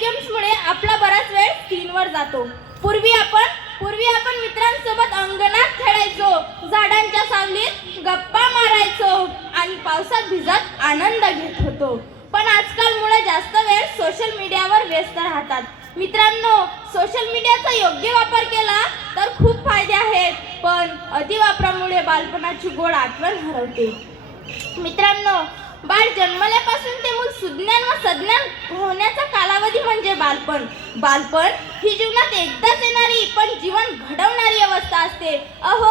गेम्समुळे आपला बराच वेळ स्क्रीनवर जातो. पूर्वी आपण पूर्वी आपण मित्रांसोबत अंगणात खेळायचो झाडांच्या सावलीत गप्पा मारायचो आणि पावसात भिजत आनंद घेत होतो. पण आजकाल मुळे जास्त वेळ सोशल मीडियावर व्यस्त राहतात. मित्रांनो सोशल मीडियाचा योग्य वापर केला तर खूप फायदे आहेत पण अतिवापरामुळे बालपणाची गोड आठवण हरवते. मित्रांनो बाळ जन्मल्यापासून ते मूल सुज्ञान व सज्ञान होण्याचा कालावधी म्हणजे बालपण. बालपण ही जीवनात एकदाच येणारी पण जीवन घडवणारी अवस्था असते. अहो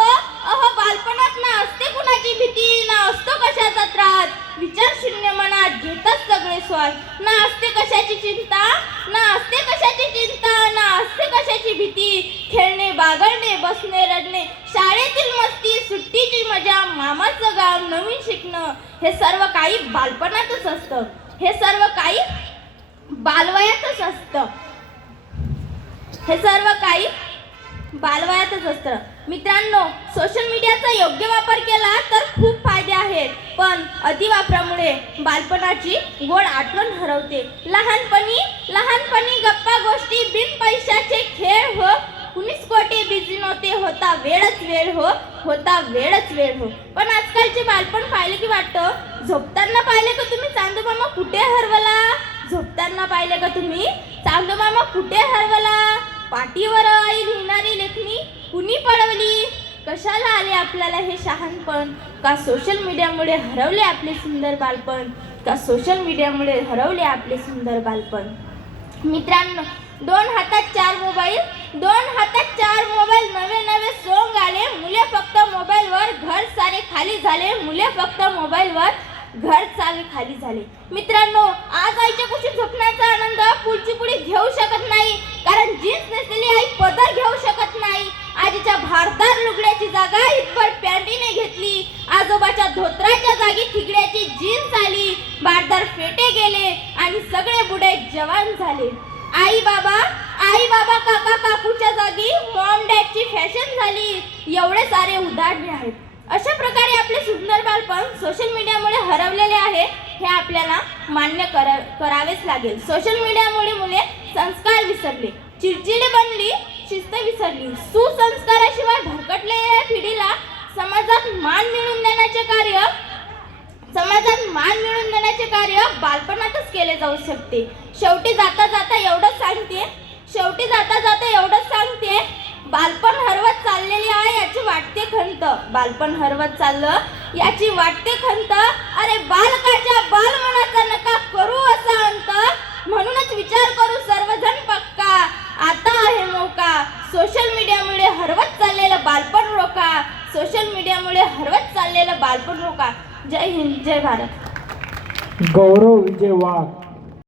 अहो बालपणात ना असते कुणाची भीती ना असतो कशाचा त्रास. विचार शून्य मनात घेतात सगळे स्वास ना असते कशाची चिंता ना असते कशाची चिंता ना असते कशाची भीती. खेळणे बागडणे बसणे रडणे शाळेतील मस्ती सुट्टीची मजा मामाचं गाव नवीन शिकणं हे सर्व काही बालपणातच असतं. हे सर्व काही बालवयातच असतं. हे सर्व काही बालवयातच असतं. मित्रांनो सोशल मीडियाचा योग्य वापर केला तर खूप फायदे आहेत. पण अतिवापरामुळे बालपणाची गोड आठवण हरवते. लहानपणी लहानपणी गप्पा गोष्टी बिन पैशाचे खेळ हो. कुणीच कोटी बिझी नव्हते होता वेळच वेळ हो. होता वेळच वेळ हो. पण आजकालचे बालपण पाहिले की वाटतं झोपताना पाहिले का तुम्ही चांदोबामा कुठे हरवला? झोपताना पाहिले का तुम्ही? चांदू मामा कुठे हरवला? पाठीवर आई लिहिणारी लेखणी कुणी पळवली कशाला आले आपल्याला हे शहाणपण? का सोशल मीडियामुळे हरवले आपले सुंदर बालपण? का सोशल मीडियामुळे हरवले आपले सुंदर बालपण? मित्रांनो दोन हातात चार मोबाईल दोन हातात चार मोबाईल नवे नवे सोंग आले मुले फक्त मोबाईलवर घर सारे खाली झाले मुले फक्त मोबाईलवर घर सारे खाली झाले. मित्रांनो आज आईच्या कुशीत झोपण्याचा आनंद पुढची पुढे घेऊ शकत नाही. कारण जीन्स नसलेली आई पदर घेऊ शकत नाही. आजीच्या भारदार लुगड्याची जागा इतपर पॅन्टीने घेतली. आजोबाच्या धोत्राच्या जागी ठिगड्याची जीन्स आली. भारदार फेटे गेले आणि सगळे बुडे जवान झाले. आई बाबा आई बाबा काका काकूच्या जागी मॉम डॅडची फॅशन झाली. एवढे सारे उदाहरणे आहेत. अशा प्रकारे आपले सुंदर बालपण सोशल मीडियामुळे आहे हे आपल्याला मान्य करा करावेच लागेल. सोशल मीडियामुळे मुले संस्कार विसरले. चिडचिडी बनली शिस्त विसरली. सुसंस्काराशिवाय भरकटलेल्या पिढीला समाजात मान मिळवून देण्याचे कार्य समाजात मान मिळवून देण्याचे कार्य बालपणातच केले जाऊ शकते. शेवटी जाता जाता एवढंच सांगते शेवटी जाता जाता एवढंच सांगते बालपण हरवत चाललेली आहे याची वाटते खंत. बालपण हरवत चाललं याची वाटते खंत. अरे बा सोशल मीडियामुळे हरवत चाललेलं बालपण रोका. सोशल मीडियामुळे हरवत चाललेलं बालपण रोका. जय हिंद जय भारत. गौरव विजय वाघ